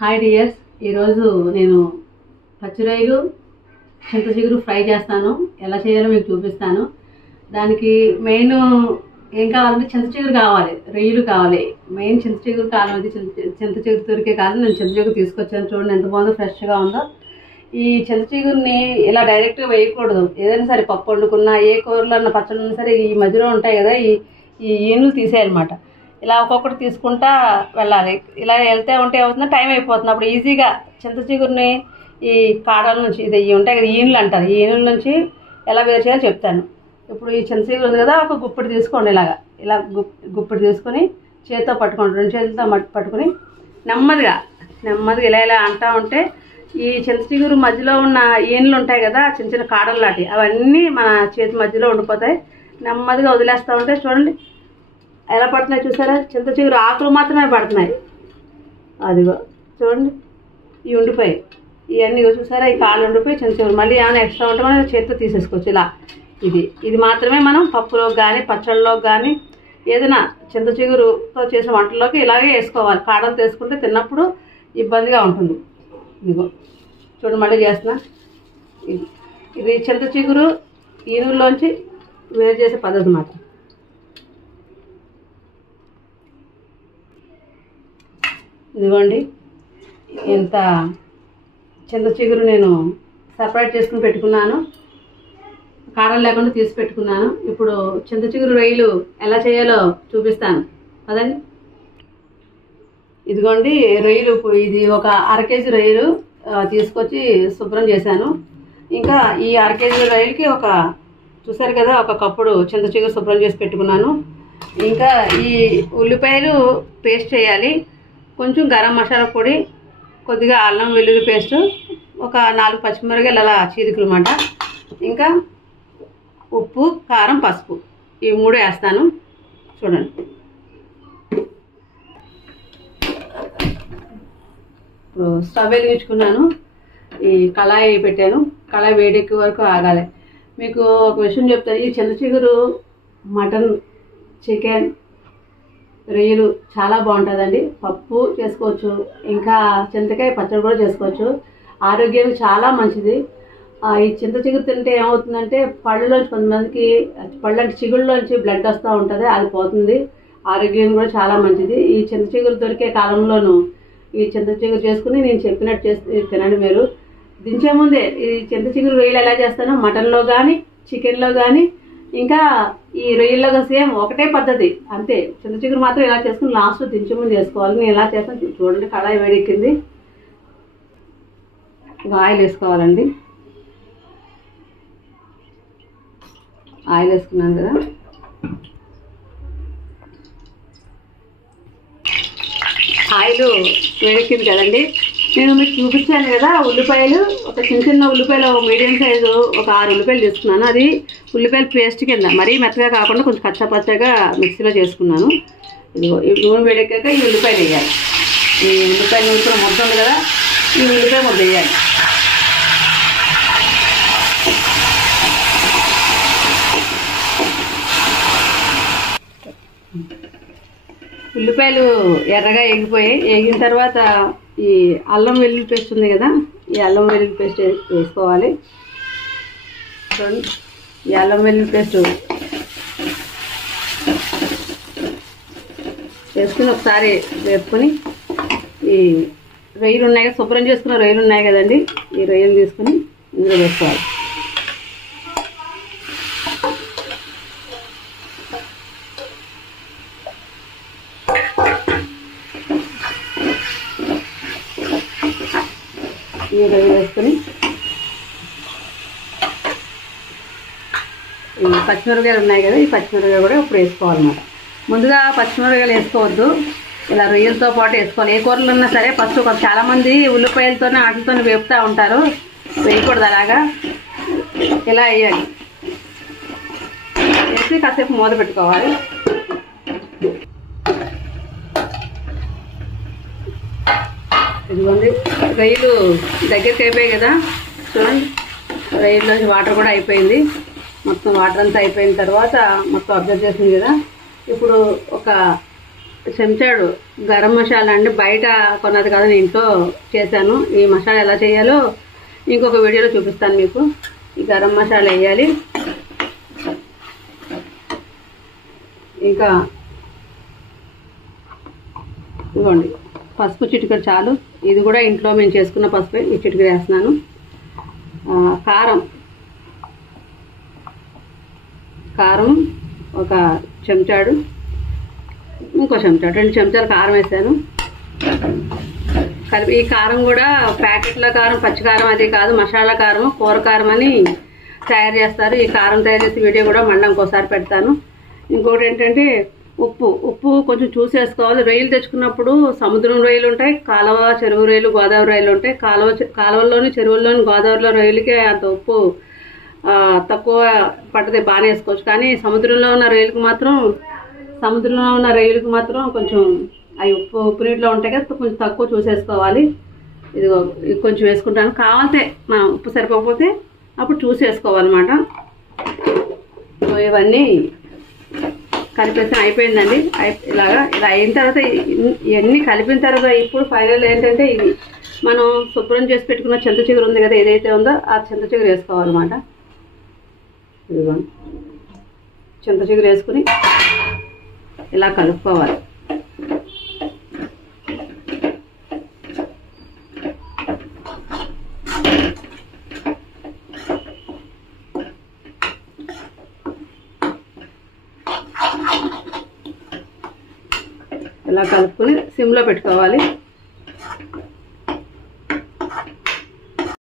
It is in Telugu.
హాయ్ డియర్స్, ఈరోజు నేను పచ్చిరొయ్యలు చింతచిగురు ఫ్రై చేస్తాను. ఎలా చేయాలో మీకు చూపిస్తాను. దానికి మెయిన్ ఏం కావాలంటే చింతచిగురు కావాలి, రొయ్యలు కావాలి. మెయిన్ చింతచిగురు కావాలి. చింతచిగురు దొరికే కాదు, నేను చింతచిగురు తీసుకొచ్చాను. చూడండి ఎంత బాగుందో, ఫ్రెష్గా ఉందో. ఈ చింతచిగురిని ఇలా డైరెక్ట్గా వేయకూడదు. ఏదైనా సరే పప్పు వండుకున్నా, ఏ కూరలో అన్న పచ్చడి ఉన్నా సరే, ఈ మధ్యలో ఉంటాయి కదా ఈ ఈనులు తీసేయాలన్నమాట. ఇలా ఒక్కొక్కటి తీసుకుంటా వెళ్ళాలి. ఇలా వెళ్తే ఉంటే ఏమవుతుందో టైం అయిపోతుంది. అప్పుడు ఈజీగా చింతచిగురిని ఈ కాడల నుంచి ఇవి ఉంటాయి కదా, ఈనులు అంటారు, ఈ ఈనుల నుంచి ఎలా వేరు చేయాలో చెప్తాను. ఇప్పుడు ఈ చింతచిగురు ఉంది కదా, ఒక గుప్పిడి తీసుకోండి. ఇలా గుప్పిడి తీసుకొని చేతితో పట్టుకోండి. రెండు చేతులతో పట్టుకొని నెమ్మదిగా ఇలా అంటూ ఉంటే ఈ చింతచిగురు మధ్యలో ఉన్న ఈనులు ఉంటాయి కదా, చిన్న చిన్న కాడలు లాంటి, అవన్నీ మన చేతి మధ్యలో ఉండిపోతాయి. నెమ్మదిగా వదిలేస్తూ ఉంటే చూడండి ఎలా పడుతున్నాయి, చూసారా? చింతచిగురు ఆకులు మాత్రమే పడుతున్నాయి. అదిగో చూడండి, ఇవి ఉండిపోయి ఇవన్నీ చూసారా, ఈ కాళ్ళు ఉండిపోయి చింతచిగురు. మళ్ళీ ఏమైనా ఎక్స్ట్రా ఉంటే మనం చేతితో తీసేసుకోవచ్చు. ఇలా ఇది మాత్రమే మనం పప్పులోకి కానీ పచ్చళ్ళలోకి కానీ ఏదైనా చింతచిగురుతో చేసిన వంటల్లోకి ఇలాగే వేసుకోవాలి. కాడలు తీసుకుంటే తిన్నప్పుడు ఇబ్బందిగా ఉంటుంది. ఇదిగో చూడండి, మళ్ళీ చేస్తున్నా. ఇది చింతచిగురు ఈనుల్లోంచి వేరు చేసే పద్ధతి అన్నమాట. ఇదిగోండి, ఇంత చింతచిగురు నేను సపరేట్ చేసుకుని పెట్టుకున్నాను. కారం లేకుండా తీసి పెట్టుకున్నాను. ఇప్పుడు చింతచిగురు రొయ్యలు ఎలా చేయాలో చూపిస్తాను కదండి. ఇదిగోండి రొయ్యలు, ఇది ఒక 1/2 కేజీ రొయ్యలు తీసుకొచ్చి శుభ్రం చేశాను. ఇంకా ఈ 1/2 కేజీ రొయ్యలకి చూసారు కదా, ఒక కప్పుడు చింతచిగురు శుభ్రం చేసి పెట్టుకున్నాను. ఇంకా ఈ ఉల్లిపాయలు పేస్ట్ చేయాలి, కొంచెం గరం మసాలా పొడి, కొద్దిగా అల్లం వెల్లుల్లి పేస్ట్, ఒక 4 పచ్చిమిరపకాయలు అలా చీరికలు అన్నమాట. ఇంకా ఉప్పు, కారం, పసుపు, ఈ 3 వేస్తాను. చూడండి, ఇప్పుడు స్టవ్ వెలిగించుకున్నాను. ఈ కళాయి పెట్టాను. కళాయి వేడెక్కే వరకు ఆగాలి. మీకు ఒక విషయం చెప్తాను, ఈ చింతచిగురు మటన్, చికెన్, రొయ్యలు చాలా బాగుంటుందండి. పప్పు చేసుకోవచ్చు, ఇంకా చింతకాయ పచ్చడి కూడా చేసుకోవచ్చు. ఆరోగ్యానికి చాలా మంచిది. ఈ చింతచిగురు తింటే ఏమవుతుందంటే పళ్ళలోంచి కొంతమందికి పళ్ళంటి చిగుళ్ళలోంచి బ్లడ్ వస్తూ ఉంటుంది, అది పోతుంది. ఆరోగ్యానికి కూడా చాలా మంచిది. ఈ చింతచిగురు దొరికే కాలంలోనూ ఈ చింతచిగురు చేసుకుని నేను చెప్పినట్టు చేసి తినండి. మీరు దించే ముందే ఈ చింతచిగురు రొయ్యలు ఎలా చేస్తానో మటన్లో కానీ చికెన్లో కానీ ఇంకా ఈ రొయ్యల్లో సేమ్ ఒకటే పద్ధతి, అంతే. చింతచిగురు మాత్రం ఇలా చేసుకుని లాస్ట్ దించే ముందు చేసుకోవాలి. నేను ఎలా చేస్తాను చూడండి. కళాయి వేడెక్కింది, ఆయిల్ వేసుకోవాలండి. ఆయిల్ వేసుకున్నాను కదా, ఆయిల్ వేడెక్కింది కదండి. నేను మీకు చూపించాను కదా, ఉల్లిపాయలు ఒక చిన్న ఉల్లిపాయలు, ఒక మీడియం సైజు ఒక 6 ఉల్లిపాయలు తీసుకున్నాను. అది ఉల్లిపాయల పేస్ట్ కింద, మరీ మెత్తగా కాకుండా కొంచెం కచ్చాపచ్చగా మిక్సీలో చేసుకున్నాను. ఇదిగో ఈ నూనె వేడెక్కాక ఈ ఉల్లిపాయలు వేయాలి. ఈ ఉల్లిపాయ నూనె కూడా ముద్ద ఉంది కదా, ఈ ఉల్లిపాయ ముద్ద వేయాలి. ఉల్లిపాయలు ఎర్రగా వేగిన తర్వాత ఈ అల్లం వెల్లుల్లి పేస్ట్ ఉంది కదా, ఈ అల్లం వెల్లుల్లి పేస్ట్ వేసుకోవాలి. చూడండి, ఈ అల్లం వెల్లుల్లి పేస్ట్ వేసుకుని ఒకసారి వేసుకొని ఈ రొయ్యలు ఉన్నాయి కదా, శుభ్రం చేసుకున్న రొయ్యలు ఉన్నాయి కదండి, ఈ రొయ్యలు తీసుకుని ఇందులో వేసుకోవాలి. ఈ రొయ్యలు వేసుకొని ఈ పచ్చిమిరపకాయలు ఉన్నాయి కదా, ఈ పచ్చిమిరపకాయలు కూడా ఇప్పుడు వేసుకోవాలన్నమాట. ముందుగా పచ్చిమిరపకాయలు వేసుకోవద్దు, ఇలా రొయ్యలతో పాటు వేసుకోవాలి. ఏ కూరలు ఉన్నా సరే ఫస్ట్ చాలామంది ఉల్లిపాయలతోనే వాటితోనే వేపుతూ ఉంటారు, వేయకూడదు. అలాగా ఇలా వేయాలి. వేసి కాసేపు మూత పెట్టుకోవాలి. ఇదిగోండి, రొయ్యలు దగ్గరికి అయిపోయాయి కదా, చూడండి రొయ్యల్లోంచి వాటర్ కూడా అయిపోయింది. మొత్తం వాటర్ అంతా అయిపోయిన తర్వాత మొత్తం అబ్జర్వ్ చేసింది కదా. ఇప్పుడు ఒక చెంచాడు గరం మసాలా అండి, బయట కొన్నది కదా, నేను ఇంట్లో చేశాను. ఈ మసాలా ఎలా చేయాలో ఇంకొక వీడియోలో చూపిస్తాను మీకు. ఈ గరం మసాలా వేయాలి. ఇంకా ఇదిగోండి పసుపు చిటికెడు చాలు, ఇది కూడా ఇంట్లో మేము చేసుకున్న పసుపే, ఈ చిటికెడు వేస్తున్నాను. కారం ఒక చెంచాడు, ఇంకో చెంచాడు, 2 చెంచాలు కారం వేసాను కలిపి. ఈ కారం కూడా ప్యాకెట్ల కారం, పచ్చి కారం అది కాదు, మసాలా కారం, కూర కారం అని తయారు చేస్తారు. ఈ కారం తయారు చేసే వీడియో కూడా మళ్ళీ ఇంకోసారి పెడతాను. ఇంకోటి ఏంటంటే ఉప్పు కొంచెం చూసేసుకోవాలి. రొయ్యలు తెచ్చుకున్నప్పుడు సముద్రం రొయ్యలు ఉంటాయి, కాలువ చెరువు రొయ్యలు, గోదావరి రొయ్యలు ఉంటాయి. కాలువల్లోని చెరువుల్లోని గోదావరిలో రొయ్యలకి అంత ఉప్పు తక్కువ పట్టదే, బాగానే వేసుకోవచ్చు. కానీ సముద్రంలో ఉన్న రొయ్యలకు మాత్రం కొంచెం అవి ఉప్పు నీటిలో ఉంటాయి కదా, కొంచెం తక్కువ చూసేసుకోవాలి. ఇది కొంచెం వేసుకుంటాను, కావాలంటే మనం ఉప్పు సరిపోకపోతే అప్పుడు చూసేసుకోవాలన్నమాట. ఇవన్నీ కలిపేసి అయిపోయిందండి. ఇలా అయిన తర్వాత ఇవన్నీ కలిపిన తర్వాత ఇప్పుడు ఫైనల్ ఏంటంటే ఇది మనం శుభ్రం చేసి పెట్టుకున్న చింత చిగురు ఉంది కదా, ఏదైతే ఉందో ఆ చింత చిగురు వేసుకోవాలన్నమాట. ఇదిగోండి చింత చిగురు వేసుకుని ఇలా కలుపుకోవాలి. ఇలా కలుపుకొని సిమ్లో పెట్టుకోవాలి.